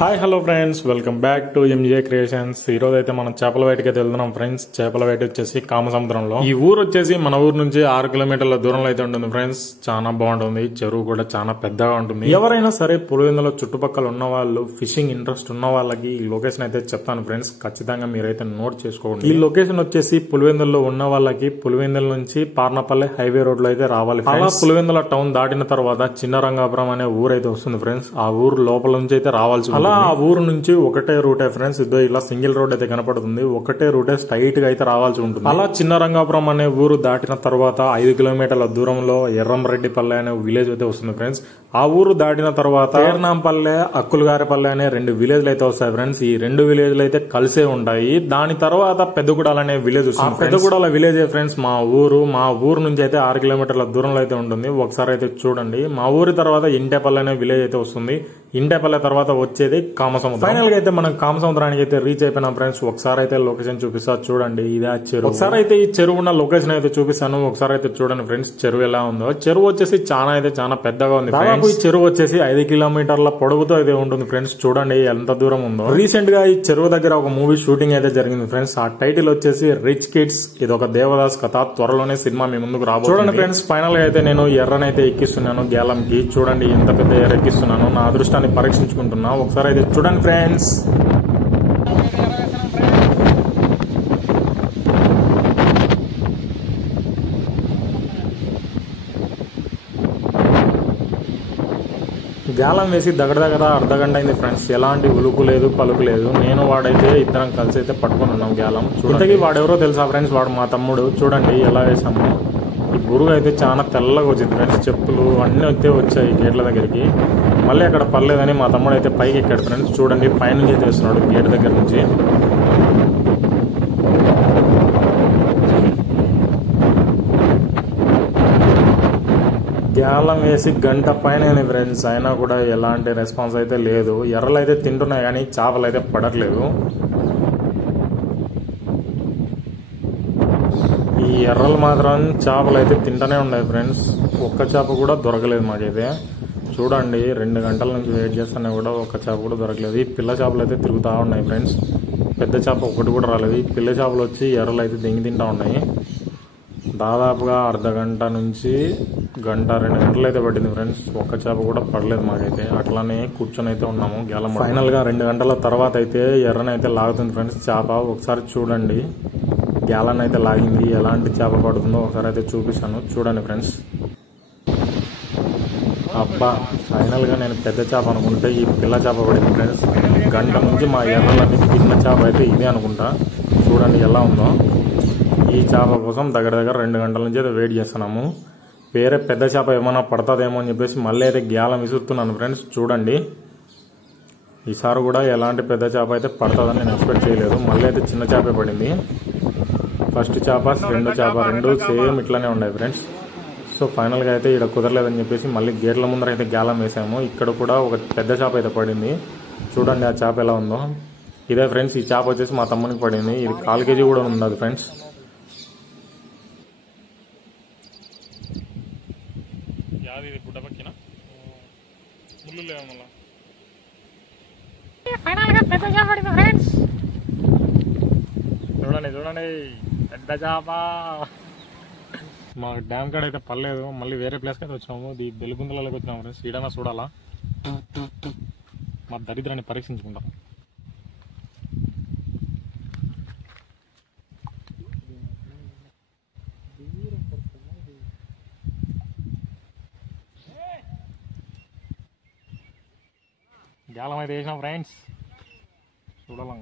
Hi hello friends, welcome back to M J creations. ఈ రోజు అయితే మనం చేపల వేటకి అయితే వెళ్తున్నాం ఫ్రెండ్స్. చేపల వేట వచ్చేసి కామసముద్రంలో. ఈ ఊరు వచ్చేసి మన ఊరు నుంచి 6 కిలోమీటర్ల దూరంలో అయితే ఉంటుంది ఫ్రెండ్స్. చాలా బాగుంటుంది. చెరువు కూడా చాలా పెద్దగా ఉంటుంది. ఎవరైనా సరే పులివెందుల చుట్టుపక్కల ఉన్న వాళ్ళు, ఫిషింగ్ ఇంట్రెస్ట్ ఉన్న వాళ్ళకి ఈ లొకేషన్ అయితే చెప్తాను ఫ్రెండ్స్. ఖచ్చితంగా మీరైతే నోట్ చేసుకోండి. ఈ లొకేషన్ వచ్చేసి పులివెందుల్లో ఉన్న వాళ్ళకి పులివెందుల నుంచి పార్నపల్లి హైవే రోడ్ లో అయితే రావాలి. అలా పులివెందుల టౌన్ దాటిన తర్వాత చిన్న రంగాపురం అనే ఊరు అయితే వస్తుంది ఫ్రెండ్స్. ఆ ఊరు లోపల నుంచి అయితే రావాల్సి ఉంటుంది. ఆ ఊరు నుంచి ఒకటే రూటే ఫ్రెండ్స్. ఇదో ఇలా సింగిల్ రోడ్ అయితే కనపడుతుంది. ఒకటే రూటే స్ట్రైట్ గా అయితే రావాల్సి ఉంటుంది. అలా చిన్న రంగాపురం అనే ఊరు దాటిన తర్వాత 5 కిలోమీటర్ల దూరంలో ఎర్రంరెడ్డిపల్లె అనే విలేజ్ అయితే వస్తుంది ఫ్రెండ్స్. ఆ ఊరు దాటిన తర్వాత పేర్నాంపల్లె, అక్కులగారిపల్లె అనే 2 విలేజ్లు అయితే వస్తాయి ఫ్రెండ్స్. ఈ 2 విలేజ్లు అయితే కలిసే ఉంటాయి. దాని తర్వాత పెద్దగూడాల అనే విలేజ్ వస్తుంది. పెద్దగూడాల విలేజ్ ఫ్రెండ్స్ మా ఊరు నుంచి అయితే 6 కిలోమీటర్ల దూరంలో అయితే ఉంటుంది. ఒకసారి అయితే చూడండి. మా ఊరి తర్వాత ఇంటేపల్లె అనే విలేజ్ అయితే వస్తుంది. ఇంటేపల్లె తర్వాత వచ్చేది కామసముద్రం. ఫైనల్ గా అయితే మనం కామసముద్రానికి అయితే రీచ్ అయిపోయినాం ఫ్రెండ్స్. ఒకసారి అయితే లొకేషన్ చూపిస్తా చూడండి. ఇదే చెరువు. ఒకసారి అయితే ఈ చెరువు ఉన్న లొకేషన్ అయితే చూపిస్తాను. ఒకసారి అయితే చూడండి ఫ్రెండ్స్ చెరువు ఎలా ఉందో. చెరువు వచ్చేసి చాలా పెద్దగా ఉంది. దాదాపు ఈ చెరువు వచ్చేసి 5 కిలోమీటర్ల పొడవుతో అయితే ఉంటుంది ఫ్రెండ్స్. చూడండి ఎంత దూరం ఉందో. రీసెంట్ గా ఈ చెరువు దగ్గర ఒక మూవీ షూటింగ్ అయితే జరిగింది ఫ్రెండ్స్. ఆ టైటిల్ వచ్చేసి రిచ్ కిడ్స్. ఇది ఒక దేవదాస్ కథ. త్వరలోనే సినిమా మీ ముందుకు రాబోతుంది. చూడండి ఫ్రెండ్స్, ఫైనల్ గా అయితే నేను ఎర్రనైతే ఎక్కిస్తున్నాను గ్యాలం కి. చూడండి ఎంత పెద్ద ఎర్ర ఎక్కిస్తున్నాను. నా అదృష్టాన్ని పరీక్షించుకుంటున్నా. ఒకసారి అయితే చూడండి ఫ్రెండ్స్. గాలం వేసి దగ్గర అర్ధగంట అయింది ఫ్రెండ్స్. ఎలాంటి ఉలుకు లేదు, పలుకు లేదు. నేను వాడైతే ఇద్దరం కలిసి అయితే పట్టుకుని ఉన్నాం గాలం. ఇంతకీ వాడెవరో తెలుసా ఫ్రెండ్స్? వాడు మా తమ్ముడు. చూడండి ఎలా వేసాము. ఈ బురుగు అయితే చాలా తెల్లగా వచ్చింది ఫ్రెండ్స్. చెప్పులు అన్ని అయితే వచ్చాయి గేట్ల దగ్గరికి. మళ్ళీ అక్కడ పర్లేదని మా తమ్ముడు అయితే పైకి ఎక్కాడు ఫ్రెండ్స్. చూడండి పైనుంచి అయితే వేస్తున్నాడు గేట్ దగ్గర నుంచి. గాలం వేసి గంట పైన ఫ్రెండ్స్. అయినా కూడా ఎలాంటి రెస్పాన్స్ అయితే లేదు. ఎర్రలు అయితే తింటున్నాయి కానీ చేపలు అయితే పడట్లేదు. ఈ ఎర్రలు మాత్రం చేపలు అయితే తింటూనే ఉన్నాయి ఫ్రెండ్స్. ఒక్క చేప కూడా దొరకలేదు మాకైతే. చూడండి 2 గంటల నుంచి వెయిట్ చేస్తున్నా కూడా ఒక్క చేప కూడా దొరకలేదు. ఈ పిల్ల చేపలు అయితే తిరుగుతూ ఉన్నాయి ఫ్రెండ్స్. పెద్ద చేప ఒకటి కూడా రాలేదు. ఈ పిల్ల చేపలు వచ్చి ఎర్రలు అయితే తింటూ ఉన్నాయి. దాదాపుగా అర్ధగంట నుంచి 1-2 గంటలు అయితే పట్టింది ఫ్రెండ్స్. ఒక్క చేప కూడా పడలేదు మాకైతే. అట్లానే కూర్చొని అయితే ఉన్నాము గేలం. ఫైనల్ గా 2 గంటల తర్వాత అయితే ఎర్రనైతే లాగుతుంది ఫ్రెండ్స్ చేప. ఒకసారి చూడండి గ్యాలన్ అయితే లాగింది. ఎలాంటి చేప పడుతుందో ఒకసారి అయితే చూపిస్తాను చూడండి ఫ్రెండ్స్. అబ్బా, ఫైనల్ గా నేను పెద్ద చేప అనుకుంటే ఈ పిల్ల చేప పడింది ఫ్రెండ్స్. గంట నుంచి మా ఎర్రలని తిన్న చేప అయితే ఇదే అనుకుంటా. చూడండి ఎలా ఉందో. ఈ చేప కోసం దగ్గర 2 గంటల నుంచి అయితే వెయిట్ చేస్తున్నాము. వేరే పెద్ద చేప ఏమైనా పడుతుందేమో అని చెప్పేసి మళ్ళీ అయితే గ్యాలం విసురుతున్నాను ఫ్రెండ్స్. చూడండి ఈసారి కూడా ఎలాంటి పెద్ద చేప అయితే పడుతుందని నేను ఎక్స్పెక్ట్ చేయలేదు. మళ్ళీ అయితే చిన్న చేపే పడింది. ఫస్ట్ చేప, రెండో చేప 2 సేమ్ ఇట్లానే ఉన్నాయి ఫ్రెండ్స్. సో ఫైనల్ గా అయితే ఇక్కడ కుదరలేదని చెప్పేసి మళ్ళీ గేట్ల ముందర అయితే గ్యాలం వేసాము. ఇక్కడ కూడా ఒక పెద్ద చేప అయితే పడింది. చూడండి ఆ చేప ఎలా ఉందో. ఇదే ఫ్రెండ్స్ ఈ చేప వచ్చేసి మా తమ్మునికి పడింది. ఇది 1/4 కేజీ కూడా ఉండదు ఫ్రెండ్స్. చూడండి పెద్ద చేప. మా డ్యామ్ కాడ అయితే పర్లేదు. మళ్ళీ వేరే ప్లేస్కి అయితే వచ్చాము. ఇది బెలుగుందలలోకి వచ్చినాము ఫ్రెండ్స్. ఈడన్నా చూడాలా మా దరిద్రాన్ని పరీక్షించుకుంటాం. గాలం అయితే వేసినాం ఫ్రెండ్స్. చూడాలా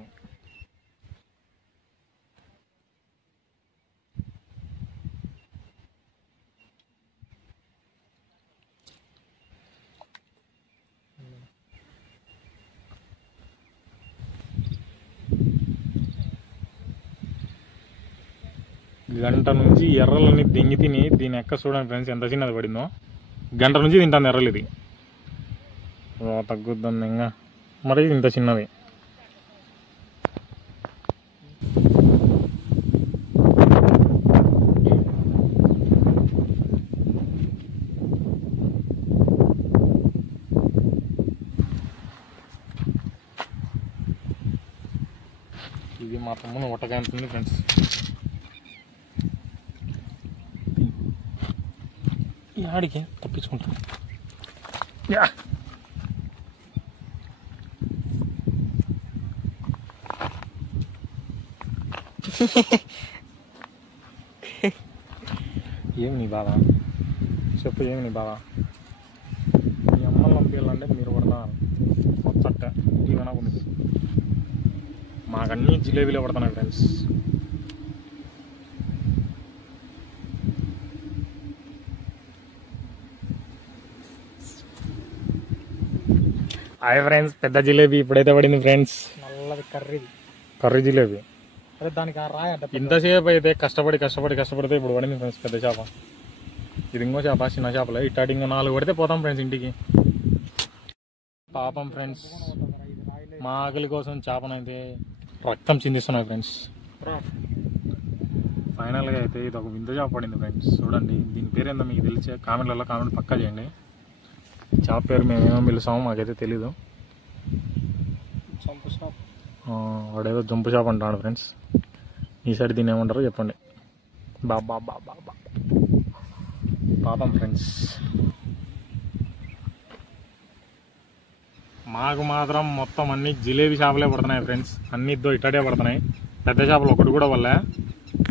గంట నుంచి ఎర్రలని తిని దీని ఎక్క చూడండి ఫ్రెండ్స్ ఎంత చిన్నది పడిందో. గంట నుంచి తింటాను ఎర్రలు. ఇది తగ్గుద్దాం ఇంకా. మరి ఇంత చిన్నది. తమ్ముని ఒట్టగాంతుంది ఫ్రెండ్స్. ఈ ఆడికి తప్పించుకుంటా. ఏమి నీ బాధ చెప్పు, ఏమి నీ బాధ? మీ అమ్మలు పంపించాలంటే మీరు పడతారు కొత్తట్ట ఏమైనా ఉంది. మాకన్నీ జిలేబీలో పడుతున్నాయి ఫ్రెండ్స్. హాయ్ ఫ్రెండ్స్, పెద్ద జిలేబీ ఇప్పుడైతే పడింది ఫ్రెండ్స్. నల్లది కర్రీ జిలేబీ. అదే దానికి ఆ రాయ అంటే ఇంతసేపు అయితే కష్టపడితే ఇప్పుడు పడింది ఫ్రెండ్స్ పెద్ద చేప. ఇది ఇంకో చేప, చిన్న చేపలే. ఇట్టాటి ఇంకో 4 పడితే పోతాం ఫ్రెండ్స్ ఇంటికి. పాపం ఫ్రెండ్స్, మా ఆకలి కోసం చేపనైతే రక్తం చిందిస్తున్నాయి ఫ్రెండ్స్. ఫైనల్గా అయితే ఇది ఒక వింత చేప పడింది ఫ్రెండ్స్. చూడండి, దీని పేరు ఏందో మీకు తెలిసే కామెంట్లలో కామెంట్ పక్కా చేయండి. చేప పేరు మేమేమో పిలుస్తామో మాకైతే తెలీదు. వాడేదో జంపు చేప అంటాడు ఫ్రెండ్స్. ఈ సైడ్ దీన్ని ఏమంటారో చెప్పండి. బాబా పాపం ఫ్రెండ్స్, మాకు మాత్రం మొత్తం అన్ని జిలేబీ చేపలే పడుతున్నాయి ఫ్రెండ్స్. అన్ని ఇట్టాడే పడుతున్నాయి. పెద్ద చేపలు ఒకటి కూడా వల్ల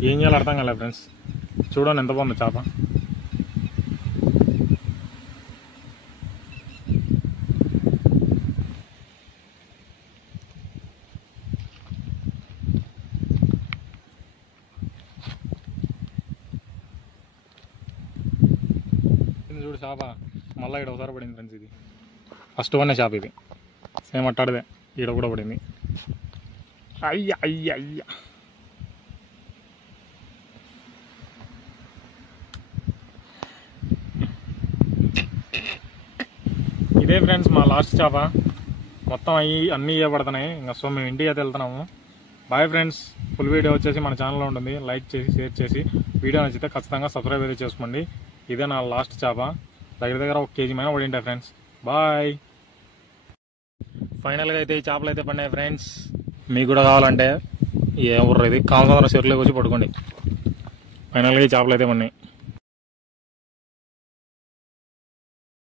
ఏం చేయాలో అర్థం కాలే ఫ్రెండ్స్. చూడండి ఎంత బాగుంది చేప. చూడు చేప మళ్ళీ ఇక్కడ ఒకసారి పడింది ఫ్రెండ్స్. ఇది ఫస్ట్ వన్నే చేప. ఇది సేమ్ అట్టాడిదే ఈడ కూడా పడింది. అయ్యా ఇదే ఫ్రెండ్స్ మా లాస్ట్ చేప. మొత్తం అన్నీ ఇవ్వబడుతున్నాయి ఇంకా. సో మేము ఇంటికి అయితే వెళ్తున్నాము. Bye friends. ఫుల్ వీడియో వచ్చేసి మన ఛానల్లో ఉంటుంది. లైక్ చేసి షేర్ చేసి వీడియో నచ్చితే ఖచ్చితంగా సబ్స్క్రైబ్ అయితే చేసుకోండి. ఇదే నా లాస్ట్ చేప. దగ్గర 1 కేజీ మైన పడింటాయి ఫ్రెండ్స్. బాయ్. ఫైనల్గా అయితే ఈ చేపలు అయితే పడినాయి ఫ్రెండ్స్. మీకు కూడా కావాలంటే ఏ ఊర్రు ఇది కామసముద్రం చెరువులోకి వచ్చి పట్టుకోండి. ఫైనల్గా ఈ చేపలు అయితే పడినాయి.